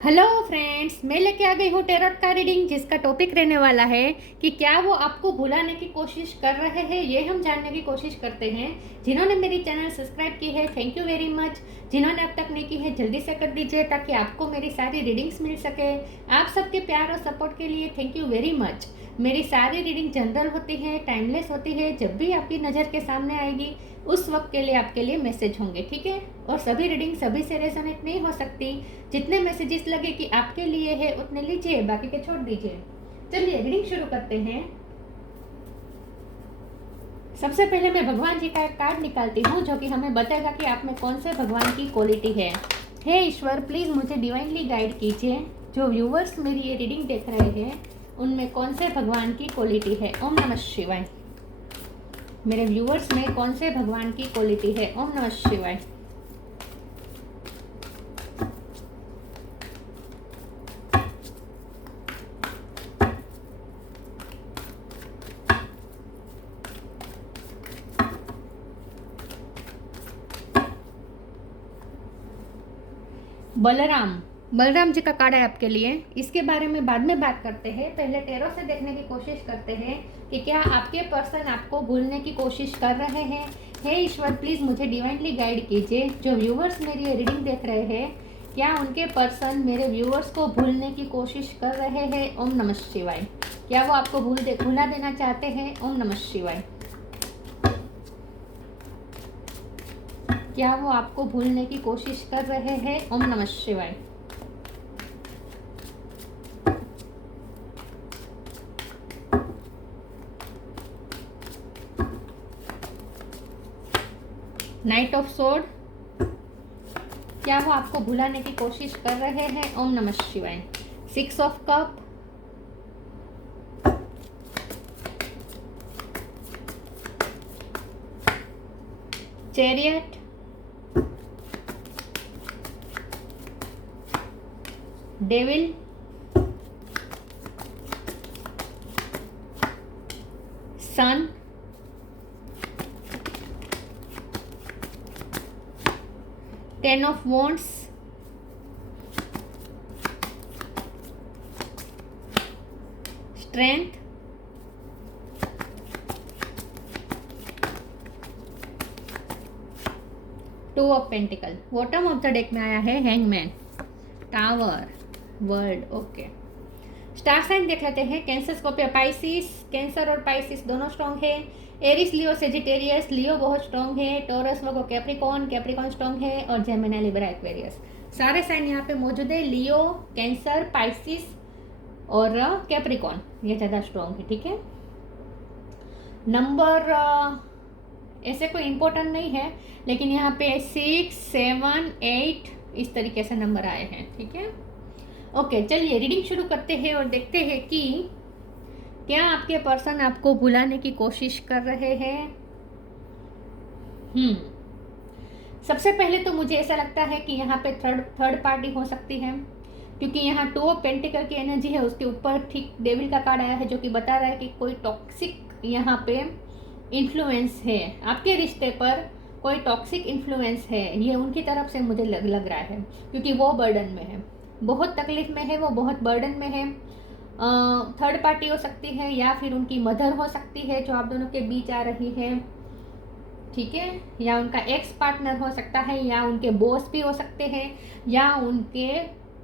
Hello friends, मैं लेके आ गई हूँ टैरोट का रीडिंग, जिसका टॉपिक रहने वाला है कि क्या वो आपको भुलाने की कोशिश कर रहे हैं। ये हम जानने की कोशिश करते हैं। जिन्होंने मेरी चैनल सब्सक्राइब की है, थैंक यू वेरी मच। जिन्होंने अब तक नहीं की है, जल्दी से कर दीजिए ताकि आपको मेरी सारी रीडिंग्स मिल सके। आप सबके प्यार और सपोर्ट के लिए थैंक यू वेरी मच। मेरी सारी रीडिंग जनरल होती है, टाइमलेस होती है। जब भी आपकी नज़र के सामने आएगी उस वक्त के लिए आपके लिए मैसेज होंगे, ठीक है। और सभी रीडिंग सभी से रेजोनेट नहीं हो सकती। जितने मैसेजेस लगे कि आपके लिए है उतने लीजिए, बाकी के छोड़ दीजिए। चलिए रीडिंग शुरू करते हैं। सबसे पहले मैं भगवान जी का एक कार्ड निकालती हूँ जो कि हमें बताएगा कि आप में कौन से भगवान की क्वालिटी है। हे ईश्वर, प्लीज़ मुझे डिवाइनली गाइड कीजिए। जो व्यूवर्स मेरी ये रीडिंग देख रहे हैं उनमें कौन से भगवान की क्वालिटी है। ओम नमः शिवाय। मेरे व्यूवर्स में कौन से भगवान की क्वालिटी है। ओम नमः शिवाय। बलराम जी का कार्ड है आपके लिए। इसके बारे में बाद में बात करते हैं। पहले टैरो से देखने की कोशिश करते हैं कि क्या आपके पर्सन आपको भूलने की कोशिश कर रहे हैं। हे ईश्वर, प्लीज़ मुझे डिवाइनली गाइड कीजिए। जो व्यूवर्स मेरी ये रीडिंग देख रहे हैं, क्या उनके पर्सन मेरे व्यूवर्स को भूलने की कोशिश कर रहे हैं। ओम नमः शिवाय। क्या वो आपको भुला देना चाहते हैं। ओम नमः शिवाय। क्या वो आपको भूलने की कोशिश कर रहे हैं। ओम नमः शिवाय। नाइट ऑफ सोर्ड, क्या वो आपको भुलाने की कोशिश कर रहे हैं। ओम नमः शिवाय। Six of cup, chariot, devil, sun, ten of wands, strength, two of pentacle. Bottom of the deck में आया है hangman, tower, world. Okay, star sign देख लेते हैं। Cancer, Scorpio, Pisces. कैंसर और पाइसिस दोनों स्ट्रॉन्ग है। Aries, Leo, Sagittarius. लियो बहुत स्ट्रॉन्ग है। टॉरस, वर्गो, कैप्रिकॉन स्ट्रॉन्ग है। और जेमिनी, लिब्रा, एक्वेरियस। सारे साइन यहाँ पे मौजूद है। लियो, कैंसर, पाइसिस और कैप्रिकॉन ये ज़्यादा स्ट्रॉन्ग है, ठीक है। नंबर ऐसे कोई इम्पोर्टेंट नहीं है, लेकिन यहाँ पे 6, 7, 8 इस तरीके से नंबर आए हैं, ठीक है। ओके, चलिए रीडिंग शुरू करते हैं और देखते हैं कि क्या आपके पर्सन आपको भुलाने की कोशिश कर रहे हैं। सबसे पहले तो मुझे ऐसा लगता है कि यहाँ पे थर्ड पार्टी हो सकती है, क्योंकि यहाँ टू ऑफ पेंटिकल की एनर्जी है। उसके ऊपर ठीक डेविल का कार्ड आया है जो कि बता रहा है कि कोई टॉक्सिक यहाँ पे इन्फ्लुएंस है आपके रिश्ते पर। कोई टॉक्सिक इन्फ्लुएंस है, ये उनकी तरफ से मुझे लग रहा है, क्योंकि वो बर्डन में है, बहुत तकलीफ में है, वो बहुत बर्डन में है। थर्ड पार्टी हो सकती है या फिर उनकी मदर हो सकती है जो आप दोनों के बीच आ रही है, ठीक है। या उनका एक्स पार्टनर हो सकता है, या उनके बॉस भी हो सकते हैं, या उनके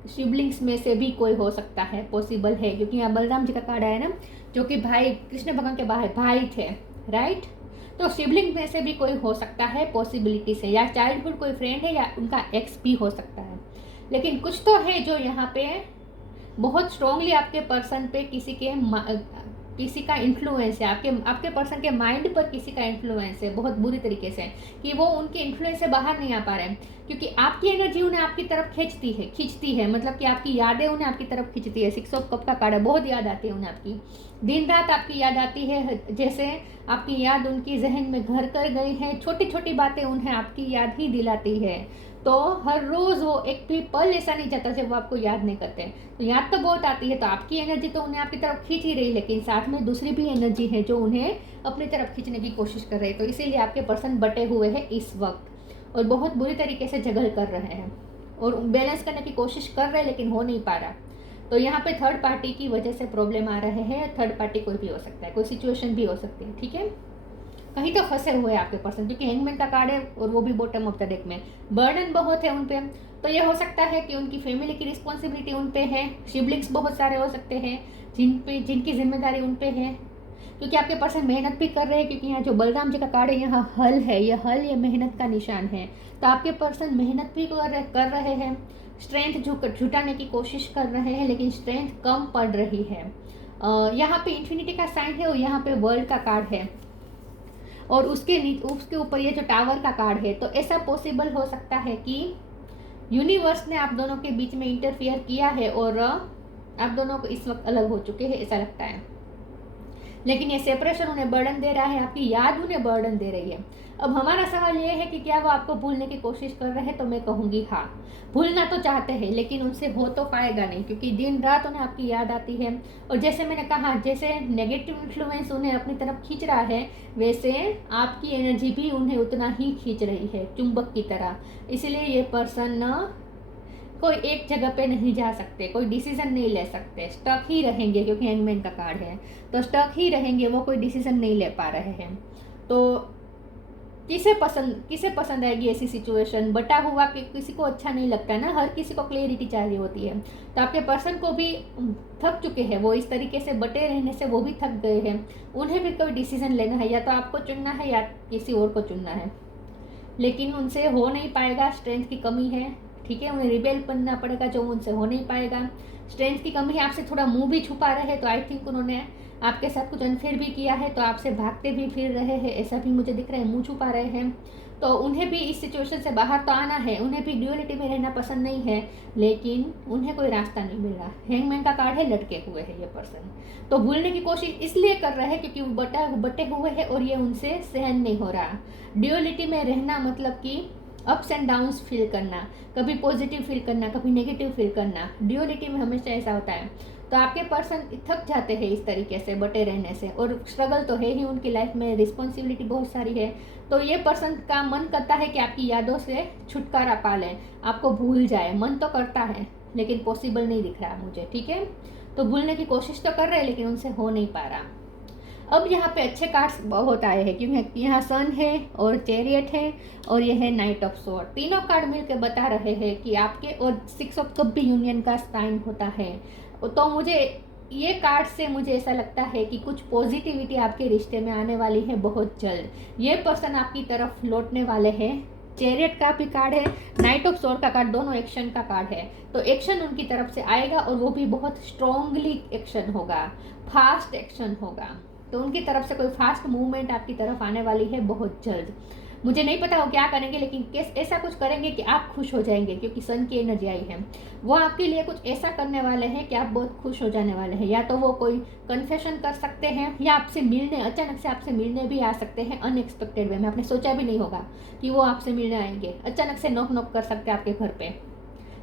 सिबलिंग्स में से भी कोई हो सकता है, पॉसिबल है। क्योंकि यहाँ बलराम जी का कार्ड आया ना, जो कि भाई कृष्ण भगवान के भाई थे, राइट। तो सिबलिंग में से भी कोई हो सकता है पॉसिबिलिटी से, या चाइल्डहुड कोई फ्रेंड है, या उनका एक्स भी हो सकता है। लेकिन कुछ तो है जो यहाँ पे बहुत स्ट्रांगली आपके पर्सन पे किसी का इन्फ्लुएंस है। आपके पर्सन के माइंड पर किसी का इन्फ्लुएंस है बहुत बुरी तरीके से, कि वो उनके इन्फ्लुएंस से बाहर नहीं आ पा रहे हैं, क्योंकि आपकी एनर्जी उन्हें आपकी तरफ खींचती है, मतलब कि आपकी यादें उन्हें आपकी तरफ खींचती है। 6 ऑफ कप का कार्ड है, बहुत याद आती है उन्हें आपकी, दिन रात आपकी याद आती है। जैसे आपकी याद उनकी जहन में घर कर गई है, छोटी छोटी बातें उन्हें आपकी याद ही दिलाती है। तो हर रोज़ वो एक भी पल ऐसा नहीं जाता जब वो आपको याद नहीं करते। तो याद तो बहुत आती है, तो आपकी एनर्जी तो उन्हें आपकी तरफ खींच ही रही, लेकिन साथ में दूसरी भी एनर्जी है जो उन्हें अपनी तरफ खींचने की कोशिश कर रही है। तो इसीलिए आपके पर्सन बटे हुए हैं इस वक्त और बहुत बुरी तरीके से जगल कर रहे हैं। और बैलेंस करने की कोशिश कर रहे हैं लेकिन हो नहीं पा रहा। तो यहाँ पे थर्ड पार्टी की वजह से प्रॉब्लम आ रहे हैं। थर्ड पार्टी कोई भी हो सकता है, कोई सिचुएशन भी हो सकती है, ठीक है। कहीं तो फंसे हुए हैं आपके पर्सन, क्योंकि हैंगमैन का कार्ड है और वो भी बॉटम ऑफ द डेक में। बर्डन बहुत है उन पे, तो ये हो सकता है कि उनकी फैमिली की रिस्पॉन्सिबिलिटी उन पे है। सिबलिंग्स बहुत सारे हो सकते हैं जिनकी जिम्मेदारी उन पे है, क्योंकि आपके पर्सन मेहनत भी कर रहे हैं। क्योंकि यहाँ जो बलराम जी का कार्ड है, यहाँ हल है, ये मेहनत का निशान है। तो आपके पर्सन मेहनत भी कर रहे हैं, स्ट्रेंथ जुटाने की कोशिश कर रहे हैं, लेकिन स्ट्रेंथ कम पड़ रही है। यहाँ पे इन्फिनिटी का साइन है और यहाँ पे वर्ल्ड का कार्ड है, और उसके ऊपर ये जो टावर का कार्ड है। तो ऐसा पॉसिबल हो सकता है कि यूनिवर्स ने आप दोनों के बीच में इंटरफियर किया है और आप दोनों को इस वक्त अलग हो चुके हैं, ऐसा लगता है। लेकिन ये सेपरेशन उन्हें बर्डन दे रहा है, आपकी याद उन्हें बर्डन दे रही है। अब हमारा सवाल ये है कि क्या वो आपको भूलने की कोशिश कर रहे हैं? तो मैं कहूँगी हाँ, भूलना तो चाहते हैं, लेकिन उनसे हो तो पाएगा नहीं, क्योंकि दिन रात उन्हें आपकी याद आती है। और जैसे मैंने कहा, जैसे नेगेटिव इन्फ्लुएंस उन्हें अपनी तरफ खींच रहा है, वैसे आपकी एनर्जी भी उन्हें उतना ही खींच रही है, चुंबक की तरह। इसलिए ये पर्सन कोई एक जगह पे नहीं जा सकते, कोई डिसीजन नहीं ले सकते, स्टक ही रहेंगे, क्योंकि हैंगमैन का कार्ड है। तो स्टक ही रहेंगे, वो कोई डिसीजन नहीं ले पा रहे हैं। तो किसे पसंद आएगी ऐसी सिचुएशन? बटा हुआ कि किसी को अच्छा नहीं लगता ना, हर किसी को क्लियरिटी चाहिए होती है। तो आपके पर्सन को भी थक चुके हैं, वो इस तरीके से बटे रहने से वो भी थक गए हैं। उन्हें भी कोई डिसीजन लेना है, या तो आपको चुनना है या किसी और को चुनना है, लेकिन उनसे हो नहीं पाएगा, स्ट्रेंथ की कमी है, ठीक है। उन्हें रिबेल बनना पड़ेगा, जो उनसे हो नहीं पाएगा। स्ट्रेंथ की कमी है, आपसे थोड़ा मुंह भी छुपा रहे हैं। तो आई थिंक उन्होंने आपके साथ कुछ अनफेयर भी किया है, तो आपसे भागते भी फिर रहे हैं, ऐसा भी मुझे दिख रहा है, मुंह छुपा रहे हैं। तो उन्हें भी इस सिचुएशन से बाहर तो आना है, उन्हें भी ड्यूअलिटी में रहना पसंद नहीं है, लेकिन उन्हें कोई रास्ता नहीं मिल रहा। हैंगमैन का कार्ड है, लटके हुए है ये पर्सन। तो भूलने की कोशिश इसलिए कर रहे हैं क्योंकि वो बटे हुए हैं और ये उनसे सहन नहीं हो रहा। ड्यूअलिटी में रहना मतलब कि अप्स एंड डाउन्स फील करना, कभी पॉजिटिव फील करना, कभी नेगेटिव फील करना। ड्यूअलिटी में हमेशा ऐसा होता है। तो आपके पर्सन थक जाते हैं इस तरीके से बटे रहने से, और स्ट्रगल तो है ही उनकी लाइफ में, रिस्पॉन्सिबिलिटी बहुत सारी है। तो ये पर्सन का मन करता है कि आपकी यादों से छुटकारा पा लें, आपको भूल जाए। मन तो करता है, लेकिन पॉसिबल नहीं दिख रहा मुझे, ठीक है। तो भूलने की कोशिश तो कर रहे हैं, लेकिन उनसे हो नहीं पा रहा। अब यहाँ पे अच्छे कार्ड्स बहुत आए हैं, क्योंकि यहाँ सन है और चैरियट है और ये है नाइट ऑफ स्वॉर्ड। तीनों कार्ड मिलकर बता रहे हैं कि आपके, और 6 ऑफ कप भी यूनियन का साइन होता है। तो मुझे ये कार्ड से मुझे ऐसा लगता है कि कुछ पॉजिटिविटी आपके रिश्ते में आने वाली है बहुत जल्द। ये पर्सन आपकी तरफ लौटने वाले हैं। चैरियट का भी कार्ड है, नाइट ऑफ स्वॉर्ड का कार्ड, दोनों एक्शन का कार्ड है। तो एक्शन उनकी तरफ से आएगा, और वो भी बहुत स्ट्रॉन्गली एक्शन होगा, फास्ट एक्शन होगा। तो उनकी तरफ से कोई फास्ट मूवमेंट आपकी तरफ आने वाली है बहुत जल्द। मुझे नहीं पता वो क्या करेंगे, लेकिन ऐसा कुछ करेंगे कि आप खुश हो जाएंगे, क्योंकि सन की एनर्जी आई है। वो आपके लिए कुछ ऐसा करने वाले हैं कि आप बहुत खुश हो जाने वाले हैं। या तो वो कोई कन्फेशन कर सकते हैं, या आपसे मिलने, अचानक से आपसे मिलने भी आ सकते हैं, अनएक्सपेक्टेड वे में। आपने सोचा भी नहीं होगा कि वो आपसे मिलने आएंगे। अचानक से नॉक नॉक कर सकते हैं आपके घर पे,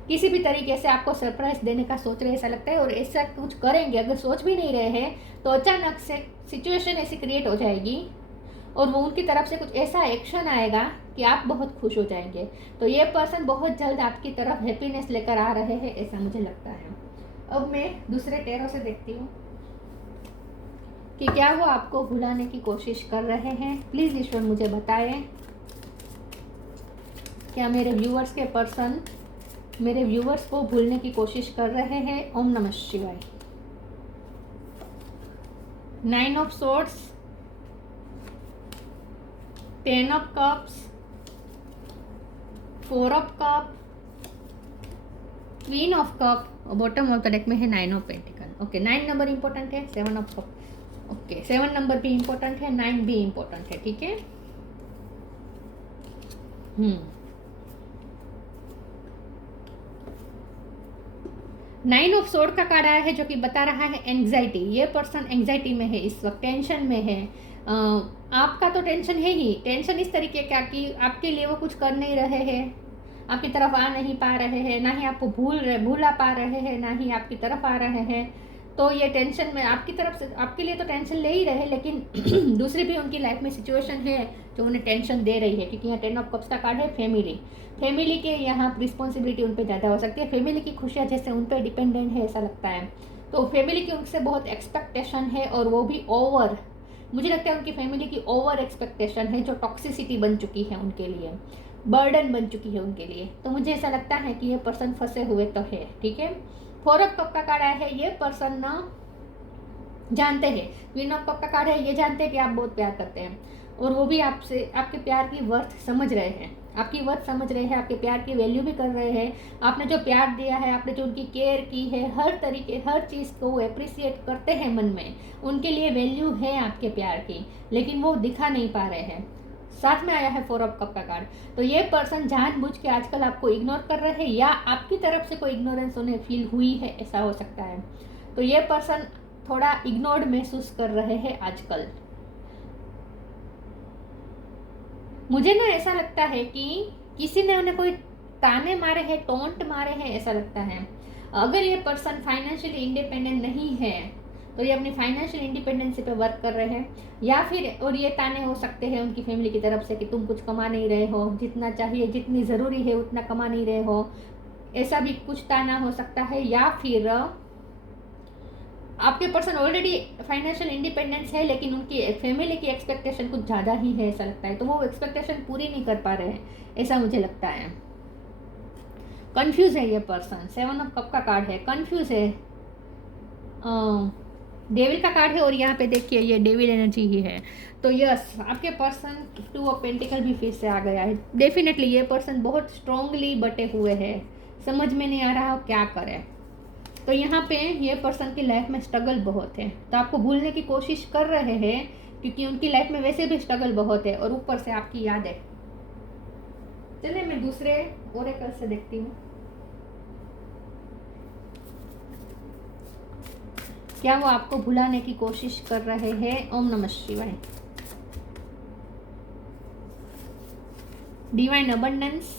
किसी भी तरीके से आपको सरप्राइज देने का सोच रहे, ऐसा लगता है। और ऐसा कुछ करेंगे, अगर सोच भी नहीं रहे हैं, तो अचानक से सिचुएशन ऐसी क्रिएट हो जाएगी, और वो उनकी तरफ से कुछ ऐसा एक्शन आएगा कि आप बहुत खुश हो जाएंगे। तो ये पर्सन बहुत जल्द आपकी तरफ हैप्पीनेस लेकर आ रहे हैं, ऐसा मुझे लगता है। अब मैं दूसरे टेरो से देखती हूँ कि क्या वो आपको भुलाने की कोशिश कर रहे हैं। प्लीज़ ईश्वर मुझे बताएं, क्या मेरे व्यूअर्स के पर्सन मेरे व्यूअर्स को भूलने की कोशिश कर रहे हैं? ओम नमः शिवाय। 9 of swords, 10 of cups, 4 of cup, queen of cup, और बॉटम ऑफ द डेक में है 9 of pentacle. Okay, 9 number important है, 7 ऑफ कप, ओके 7 नंबर भी इंपॉर्टेंट है, 9 भी इंपॉर्टेंट है, ठीक है। 9 ऑफ सोर्ड का कार्ड आया है, जो कि बता रहा है एंग्जाइटी। ये पर्सन एंग्जाइटी में है इस वक्त, टेंशन में है। आपका तो टेंशन है ही, टेंशन इस तरीके का कि आपके लिए वो कुछ कर नहीं रहे हैं, आपकी तरफ आ नहीं पा रहे हैं, ना ही आपको भूला पा रहे हैं, ना ही आपकी तरफ आ रहे हैं। तो तो ये टेंशन में आपकी तरफ से, आपके लिए तो टेंशन ले ही रहे, लेकिन दूसरी भी उनकी लाइफ में सिचुएशन है जो उन्हें टेंशन दे रही है, क्योंकि यहाँ 10 ऑफ कप्स का कार्ड है फैमिली के यहाँ रिस्पॉन्सिबिलिटी उन पर ज़्यादा हो सकती है, फैमिली की खुशियाँ जैसे उन पर डिपेंडेंट है ऐसा लगता है। तो फैमिली की उनसे बहुत एक्सपेक्टेशन है, और वो भी ओवर, मुझे लगता है उनकी फैमिली की ओवर एक्सपेक्टेशन है जो टॉक्सिसिटी बन चुकी है उनके लिए, बर्डन बन चुकी है उनके लिए। तो मुझे ऐसा लगता है कि ये पर्सन फंसे हुए तो है, ठीक है। 4 ऑफ कप का कार्ड आया है, ये पर्सन ना जानते हैं, क्वीन ऑफ कप का कार्ड है, ये जानते हैं कि आप बहुत प्यार करते हैं, और वो भी आपसे आपके प्यार की वर्थ समझ रहे हैं, आपकी वर्थ समझ रहे हैं, आपके प्यार की वैल्यू भी कर रहे हैं। आपने जो प्यार दिया है, आपने जो उनकी केयर की है, हर तरीके हर चीज़ को वो अप्रिसिएट करते हैं मन में, उनके लिए वैल्यू है आपके प्यार की, लेकिन वो दिखा नहीं पा रहे हैं। साथ में आया है 4 ऑफ कप का कार्ड। तो ये पर्सन जानबूझ के आजकल आपको इग्नोर कर रहे हैं, या आपकी तरफ से कोई इग्नोरेंस उन्हें फील हुई है, ऐसा हो सकता है। तो ये पर्सन थोड़ा इग्नोर्ड महसूस कर रहे हैं आजकल। मुझे ना ऐसा लगता है कि किसी ने उन्हें कोई ताने मारे हैं, टोंट मारे हैं, ऐसा लगता है। अगर ये पर्सन फाइनेंशियली इंडिपेंडेंट नहीं है तो ये अपनी फाइनेंशियल इंडिपेंडेंसी पे वर्क कर रहे हैं, या फिर और ये ताने हो सकते हैं उनकी फैमिली की तरफ से कि तुम कुछ कमा नहीं रहे हो, जितना चाहिए जितनी ज़रूरी है उतना कमा नहीं रहे हो, ऐसा भी कुछ ताना हो सकता है। या फिर आपके पर्सन ऑलरेडी फाइनेंशियल इंडिपेंडेंस है, लेकिन उनकी फैमिली की एक्सपेक्टेशन कुछ ज़्यादा ही है ऐसा लगता है, तो वो एक्सपेक्टेशन पूरी नहीं कर पा रहे हैं, ऐसा मुझे लगता है। कंफ्यूज है ये पर्सन, 7 ऑफ कप का कार्ड है, कंफ्यूज है, डेविल का कार्ड है, और यहाँ पे देखिए ये डेविल एनर्जी ही है। तो यस, आपके पर्सन 2 ऑफ पेंटिकल भी फिर से आ गया है। डेफिनेटली ये पर्सन बहुत स्ट्रांगली बटे हुए हैं, समझ में नहीं आ रहा क्या करें। तो यहाँ पे ये पर्सन की लाइफ में स्ट्रगल बहुत है, तो आपको भूलने की कोशिश कर रहे हैं, क्योंकि उनकी लाइफ में वैसे भी स्ट्रगल बहुत है, और ऊपर से आपकी याद है। चलिए मैं दूसरे ओरेकल से देखती हूँ, क्या वो आपको भुलाने की कोशिश कर रहे हैं। ओम नमः शिवाय। Divine abundance,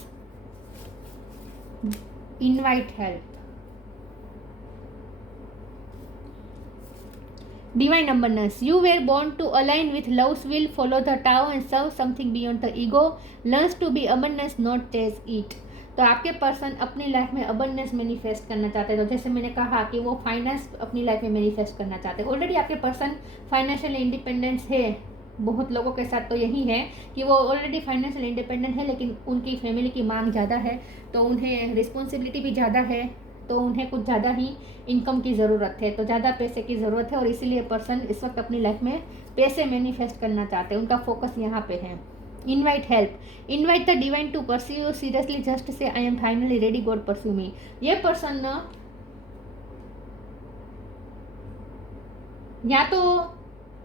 invite help. Divine abundance. You were born to align with love's will, follow the Tao and serve something beyond the ego. Learns to be abundance, not chase it. तो आपके पर्सन अपनी life में abundance manifest करना चाहते हैं। तो जैसे मैंने कहा कि वो फाइनेंस अपनी लाइफ में मैनिफेस्ट करना चाहते हैं। ऑलरेडी आपके पर्सन फाइनेंशियल इंडिपेंडेंस है, बहुत लोगों के साथ तो यही है कि वो ऑलरेडी फाइनेंशियल इंडिपेंडेंट है, लेकिन उनकी फैमिली की मांग ज़्यादा है, तो उन्हें रिस्पॉन्सिबिलिटी भी ज़्यादा है, तो उन्हें कुछ ज़्यादा ही इनकम की ज़रूरत है, तो ज़्यादा पैसे की ज़रूरत है, और इसीलिए पर्सन इस वक्त अपनी लाइफ में पैसे मैनिफेस्ट करना चाहते हैं। उनका फोकस यहाँ पे है। Invite help, invite the divine to pursue you seriously, just say I am finally ready, God pursue me. ये पर्सन या तो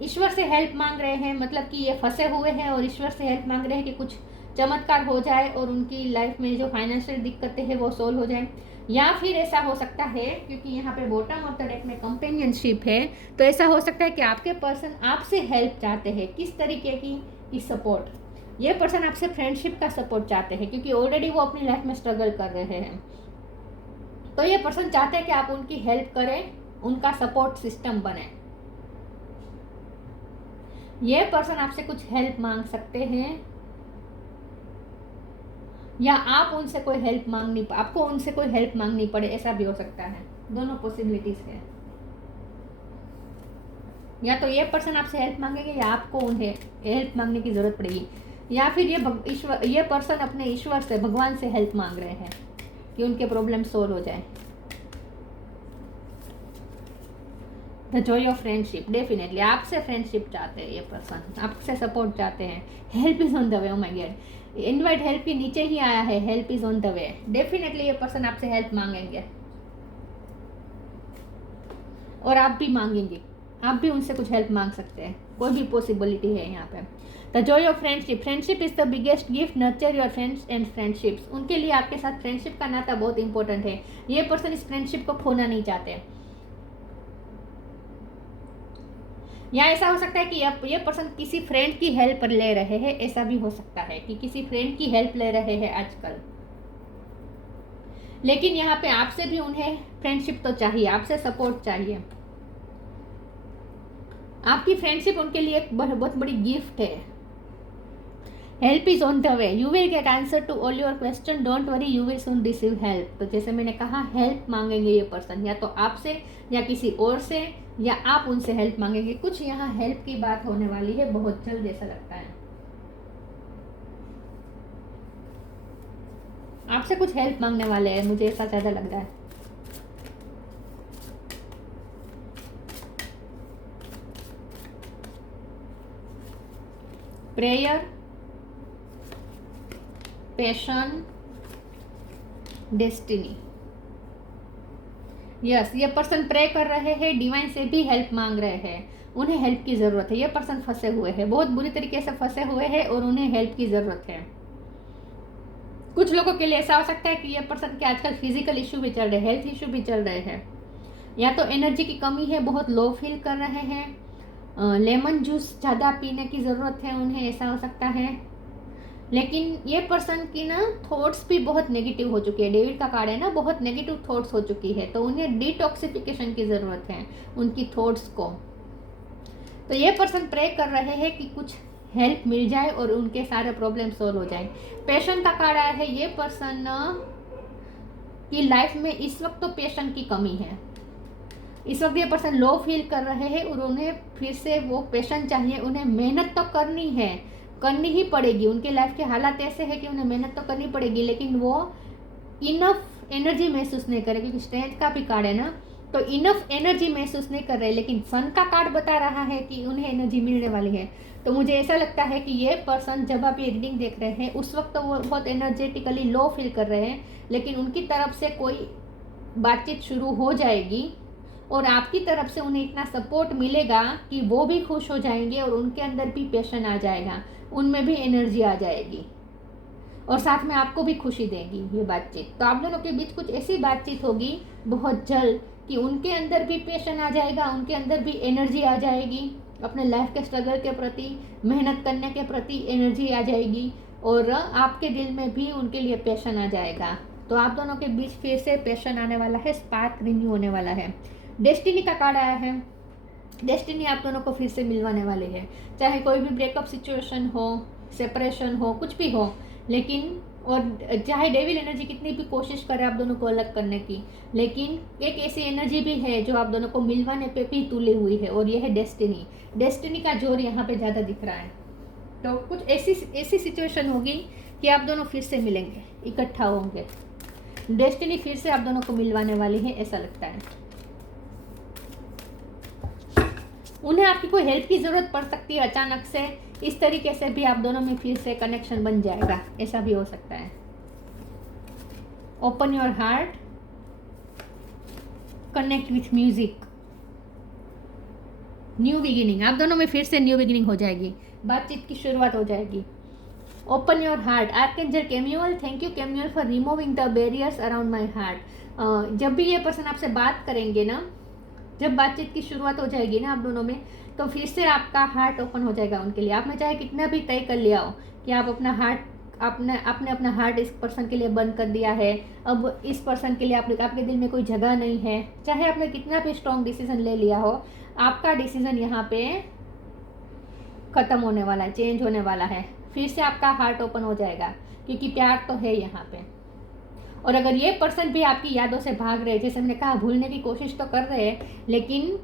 ईश्वर से हेल्प मांग रहे हैं, मतलब कि ये फंसे हुए हैं और ईश्वर से हेल्प मांग रहे हैं कि कुछ चमत्कार हो जाए और उनकी लाइफ में जो फाइनेंशियल दिक्कतें हैं वो सोल्व हो जाए। या फिर ऐसा हो सकता है, क्योंकि यहाँ पे बॉटम ऑफ द डेक में कंपेनियनशिप है, तो ऐसा हो सकता है कि आपके पर्सन आपसे हेल्प चाहते हैं। किस तरीके की सपोर्ट? ये पर्सन आपसे फ्रेंडशिप का सपोर्ट चाहते हैं, क्योंकि ऑलरेडी वो अपनी लाइफ में स्ट्रगल कर रहे हैं। तो ये पर्सन चाहते हैं कि आप उनकी हेल्प करें, उनका सपोर्ट सिस्टम बने। ये पर्सन आपसे कुछ हेल्प मांग सकते हैं, या आप उनसे कोई हेल्प मांगनी, आपको उनसे कोई हेल्प मांगनी पड़े, ऐसा भी हो सकता है। दोनों पॉसिबिलिटीज है। या तो ये पर्सन आपसे हेल्प मांगेंगे, या आपको उन्हें हेल्प मांगने की जरूरत पड़ेगी। या फिर ये पर्सन अपने ईश्वर से, भगवान से हेल्प मांग रहे हैं कि उनके प्रॉब्लम सोल्व हो जाए। The Joy of friendship, definitely आपसे फ्रेंडशिप चाहते हैं ये पर्सन, आपसे सपोर्ट चाहते हैं। Help is on the way, oh my God, invite help के नीचे ही आया है, help is on the way. Definitely ये पर्सन आपसे हेल्प मांगेंगे, और आप भी मांगेंगे, आप भी उनसे कुछ हेल्प मांग सकते हैं, कोई भी पॉसिबिलिटी है यहाँ पे। The Joy of friendship, friendship is the biggest gift, nurture your friends and friendships. उनके लिए आपके साथ फ्रेंडशिप का नाता बहुत इंपॉर्टेंट है। ये पर्सन इस फ्रेंडशिप को खोना नहीं चाहते। या ऐसा हो सकता है कि ये पर्सन किसी फ्रेंड की हेल्प ले रहे हैं, ऐसा भी हो सकता है कि किसी फ्रेंड की हेल्प ले रहे हैं आजकल। लेकिन यहाँ पे आपसे भी उन्हें फ्रेंडशिप तो चाहिए, आपसे सपोर्ट चाहिए। आपकी फ्रेंडशिप उनके लिए एक बहुत बड़ी गिफ्ट है। Help is on the way, you will get answer to all your question, don't worry, you will soon receive help. तो जैसे मैंने कहा, हेल्प मांगेंगे ये पर्सन, या तो आपसे या किसी और से, या आप उनसे हेल्प मांगेंगे। कुछ यहाँ हेल्प की बात होने वाली है बहुत जल्द, ऐसा लगता है। आपसे कुछ हेल्प मांगने वाले हैं, मुझे ऐसा ज़्यादा लग रहा है। Prayer, passion, destiny. यस, ये पर्सन प्रे कर रहे हैं, डिवाइन से भी हेल्प मांग रहे हैं, उन्हें हेल्प की ज़रूरत है। ये पर्सन फंसे हुए हैं, बहुत बुरी तरीके से फंसे हुए हैं और उन्हें हेल्प की ज़रूरत है। कुछ लोगों के लिए ऐसा हो सकता है कि ये पर्सन के आजकल फिजिकल इशू भी चल रहे हैं, हेल्थ इशू भी चल रहे हैं, या तो एनर्जी की कमी है, बहुत लो फील कर रहे हैं, लेमन जूस ज़्यादा पीने की ज़रूरत है उन्हें, ऐसा हो सकता है। लेकिन ये पर्सन की ना थॉट्स भी बहुत नेगेटिव हो चुकी है, डेविड का कार्ड है ना, बहुत नेगेटिव थॉट्स हो चुकी है, तो उन्हें डिटॉक्सिफिकेशन की ज़रूरत है उनकी थॉट्स को। तो ये पर्सन प्रे कर रहे हैं कि कुछ हेल्प मिल जाए और उनके सारे प्रॉब्लम सोल्व हो जाए। पैशन का कार्ड आया है, ये पर्सन की लाइफ में इस वक्त तो पैशन की कमी है। इस वक्त ये पर्सन लो फील कर रहे हैं और उन्हें फिर से वो पैशन चाहिए, उन्हें मेहनत तो करनी है, करनी ही पड़ेगी। उनके लाइफ के हालात ऐसे हैं कि उन्हें मेहनत तो करनी पड़ेगी, लेकिन वो इनफ एनर्जी महसूस नहीं करे, क्योंकि स्ट्रेंथ का भी कार्ड है ना, तो इनफ एनर्जी महसूस नहीं कर रहे। लेकिन सन का कार्ड बता रहा है कि उन्हें एनर्जी मिलने वाली है। तो मुझे ऐसा लगता है कि ये पर्सन, जब आप ये रीडिंग देख रहे हैं, उस वक्त तो वो बहुत एनर्जेटिकली लो फील कर रहे हैं, लेकिन उनकी तरफ से कोई बातचीत शुरू हो जाएगी और आपकी तरफ से उन्हें इतना सपोर्ट मिलेगा कि वो भी खुश हो जाएंगे और उनके अंदर भी पैशन आ जाएगा, उनमें भी एनर्जी आ जाएगी और साथ में आपको भी खुशी देगी ये बातचीत। तो आप दोनों के बीच कुछ ऐसी बातचीत होगी बहुत जल्द कि उनके अंदर भी पैशन आ जाएगा, उनके अंदर भी एनर्जी आ जाएगी, अपने लाइफ के स्ट्रगल के प्रति, मेहनत करने के प्रति एनर्जी आ जाएगी और आपके दिल में भी उनके लिए पैशन आ जाएगा। तो आप दोनों के बीच फिर से पैशन आने वाला है, स्पार्क रिन्यू होने वाला है। डेस्टिनी का कार्ड आया है, डेस्टिनी आप दोनों को फिर से मिलवाने वाली है, चाहे कोई भी ब्रेकअप सिचुएशन हो, सेपरेशन हो, कुछ भी हो। लेकिन और चाहे डेविल एनर्जी कितनी भी कोशिश करे आप दोनों को अलग करने की, लेकिन एक ऐसी एनर्जी भी है जो आप दोनों को मिलवाने पे भी तुली हुई है, और यह है डेस्टिनी। डेस्टिनी का जोर यहाँ पे ज़्यादा दिख रहा है। तो कुछ ऐसी सिचुएशन होगी कि आप दोनों फिर से मिलेंगे, इकट्ठा होंगे। डेस्टिनी फिर से आप दोनों को मिलवाने वाली है, ऐसा लगता है। उन्हें आपकी कोई हेल्प की ज़रूरत पड़ सकती है अचानक से, इस तरीके से भी आप दोनों में फिर से कनेक्शन बन जाएगा, ऐसा भी हो सकता है। Open your heart, connect with music, new beginning. आप दोनों में फिर से न्यू बिगिनिंग हो जाएगी, बातचीत की शुरुआत हो जाएगी। Open your heart, archangel Chamuel, thank you Chamuel for removing the barriers around my heart. जब भी ये पर्सन आपसे बात करेंगे ना, जब बातचीत की शुरुआत हो जाएगी ना आप दोनों में, तो फिर से आपका हार्ट ओपन हो जाएगा उनके लिए। आपने चाहे कितना भी तय कर लिया हो कि आप अपना हार्ट, आपने अपना हार्ट इस पर्सन के लिए बंद कर दिया है, अब इस पर्सन के लिए आपके दिल में कोई जगह नहीं है, चाहे आपने कितना भी स्ट्रॉन्ग डिसीजन ले लिया हो, आपका डिसीजन यहाँ पे ख़त्म होने वाला है, चेंज होने वाला है। फिर से आपका हार्ट ओपन हो जाएगा, क्योंकि प्यार तो है यहाँ पे। और अगर ये पर्सन भी आपकी यादों से भाग रहे, जैसे मैंने कहा, भूलने की कोशिश तो कर रहे हैं, लेकिन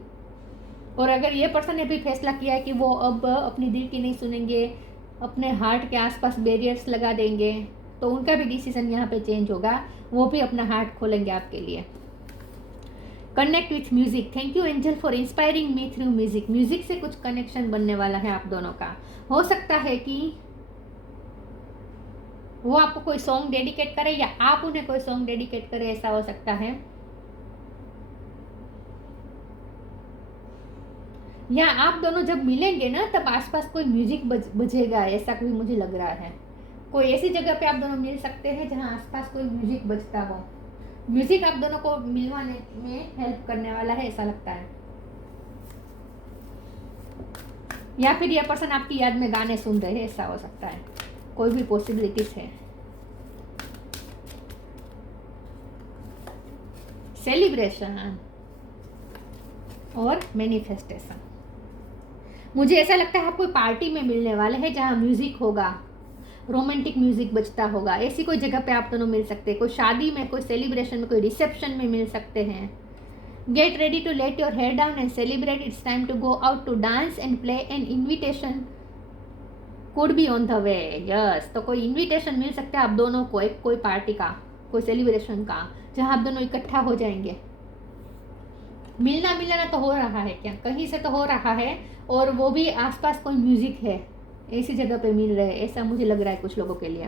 और अगर ये पर्सन ने भी फैसला किया है कि वो अब अपनी दिल की नहीं सुनेंगे, अपने हार्ट के आसपास बैरियर्स लगा देंगे, तो उनका भी डिसीजन यहाँ पे चेंज होगा, वो भी अपना हार्ट खोलेंगे आपके लिए। Connect with music, thank you angel for inspiring me through music. Music से कुछ कनेक्शन बनने वाला है आप दोनों का। हो सकता है कि वो आपको कोई सॉन्ग डेडिकेट करे या आप उन्हें कोई सॉन्ग डेडिकेट करे, ऐसा हो सकता है। या आप दोनों जब मिलेंगे ना, तब आसपास कोई म्यूजिक बजेगा, ऐसा कोई मुझे लग रहा है। कोई ऐसी जगह पे आप दोनों मिल सकते हैं जहां आसपास कोई म्यूजिक बजता हो। म्यूजिक आप दोनों को मिलवाने में हेल्प करने वाला है, ऐसा लगता है। या फिर यह पर्सन आपकी याद में गाने सुन रहे हैं, ऐसा हो सकता है। कोई भी पॉसिबिलिटीज है। सेलिब्रेशन और मैनिफेस्टेशन। मुझे ऐसा लगता है आप कोई पार्टी में मिलने वाले हैं जहाँ म्यूजिक होगा, रोमांटिक म्यूजिक बजता होगा, ऐसी कोई जगह पे आप दोनों मिल सकते हैं। कोई शादी में, कोई सेलिब्रेशन में, कोई रिसेप्शन में मिल सकते हैं। Get ready to let your hair down and celebrate, it's time to go out to dance and play, an invitation could be on the way. Yes, तो कोई इन्विटेशन मिल सकता है आप दोनों को, एक कोई पार्टी का, कोई सेलिब्रेशन का, जहाँ आप दोनों इकट्ठा हो जाएंगे। मिलना मिलना तो हो रहा है, क्या कहीं से तो हो रहा है, और वो भी आसपास कोई म्यूजिक है, ऐसी जगह पे मिल रहे हैं, ऐसा मुझे लग रहा है कुछ लोगों के लिए।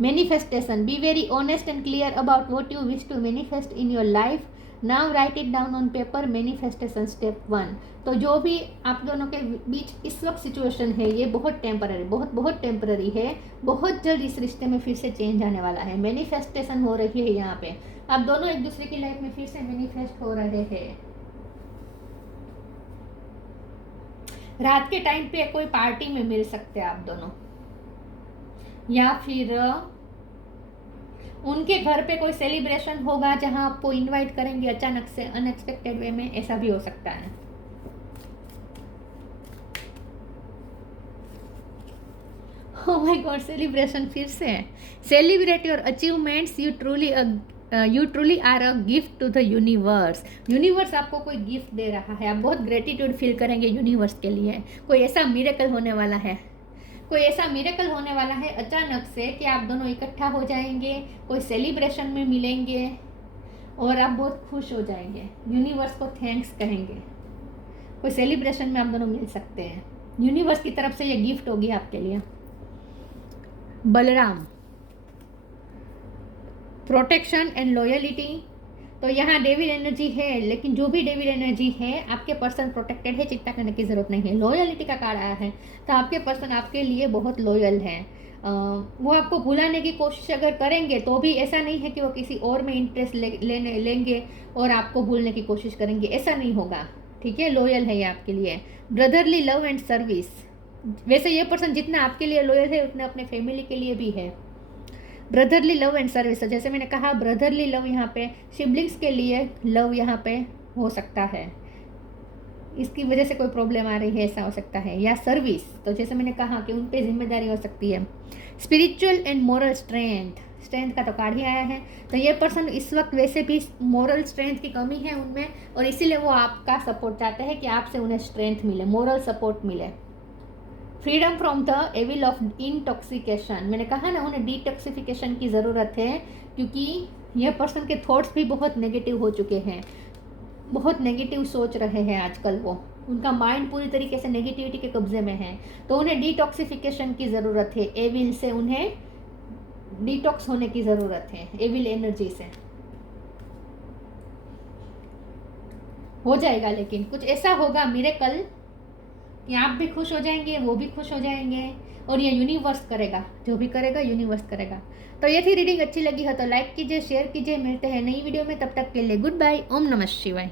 Manifestation, be very honest and clear about what you wish to manifest in your life, now write it down on paper, manifestation step 1। तो जो भी आप दोनों के बीच इस वक्त सिचुएशन है, ये बहुत टेम्पररी, बहुत टेम्पररी है। बहुत जल्द इस रिश्ते में फिर से चेंज आने वाला है। मैनिफेस्टेशन हो रही है यहाँ पे, आप दोनों एक दूसरे की लाइफ में फिर से मैनिफेस्ट हो रहे हैं। रात के टाइम पे कोई पार्टी में मिल सकते हैं आप दोनों, या फिर उनके घर पे कोई सेलिब्रेशन होगा जहां आपको इनवाइट करेंगे अचानक से, अनएक्सपेक्टेड वे में, ऐसा भी हो सकता है। ओह माय गॉड, सेलिब्रेशन फिर से। Celebrate your achievements, you truly are a gift to the universe. Universe आपको कोई गिफ्ट दे रहा है, आप बहुत ग्रेटिट्यूड फील करेंगे यूनिवर्स के लिए। कोई ऐसा मिरेकल होने वाला है, कोई ऐसा मिरेकल होने वाला है अचानक से कि आप दोनों इकट्ठा हो जाएंगे, कोई सेलिब्रेशन में मिलेंगे और आप बहुत खुश हो जाएंगे, यूनिवर्स को थैंक्स कहेंगे। कोई सेलिब्रेशन में आप दोनों मिल सकते हैं, यूनिवर्स की तरफ से ये गिफ्ट होगी आपके लिए। बलराम, प्रोटेक्शन एंड लॉयलिटी, तो यहाँ डेविल एनर्जी है, लेकिन जो भी डेविल एनर्जी है आपके पर्सन प्रोटेक्टेड है, चिंता करने की ज़रूरत नहीं है। लॉयलिटी का कार्ड आया है, तो आपके पर्सन आपके लिए बहुत लॉयल है। वो आपको भुलाने की कोशिश अगर करेंगे तो भी ऐसा नहीं है कि वो किसी और में इंटरेस्ट लेंगे और आपको भूलने की कोशिश करेंगे, ऐसा नहीं होगा। ठीक है, लॉयल है ये आपके लिए। ब्रदरली लव एंड सर्विस, वैसे ये पर्सन जितना आपके लिए लॉयल है उतना अपने फैमिली के लिए भी है। ब्रदरली लव एंड सर्विस, तो जैसे मैंने कहा ब्रदरली लव यहाँ पे सिबलिंग्स के लिए लव यहाँ पे हो सकता है, इसकी वजह से कोई प्रॉब्लम आ रही है, ऐसा हो सकता है। या सर्विस, तो जैसे मैंने कहा कि उन पे जिम्मेदारी हो सकती है। स्पिरिचुअल एंड मोरल स्ट्रेंथ का तो कार्ड ही आया है, तो ये पर्सन इस वक्त वैसे भी मोरल स्ट्रेंथ की कमी है उनमें, और इसीलिए वो आपका सपोर्ट चाहते हैं कि आपसे उन्हें स्ट्रेंथ मिले, मोरल सपोर्ट मिले। Freedom from the evil of intoxication, मैंने कहा ना उन्हें डिटॉक्सिफिकेशन की ज़रूरत है, क्योंकि यह पर्सन के थॉट्स भी बहुत नेगेटिव हो चुके हैं, बहुत नेगेटिव सोच रहे हैं आजकल वो, उनका माइंड पूरी तरीके से नेगेटिविटी के कब्जे में है, तो उन्हें डिटॉक्सिफिकेशन की ज़रूरत है। एविल से उन्हें डिटॉक्स होने की ज़रूरत है, एविल एनर्जी से हो जाएगा। लेकिन कुछ ऐसा होगा मिरेकल कि आप भी खुश हो जाएंगे, वो भी खुश हो जाएंगे, और ये यूनिवर्स करेगा, जो भी करेगा यूनिवर्स करेगा। तो ये थी रीडिंग, अच्छी लगी हो तो लाइक कीजिए, शेयर कीजिए। मिलते हैं नई वीडियो में, तब तक के लिए गुड बाय। ओम नमः शिवाय।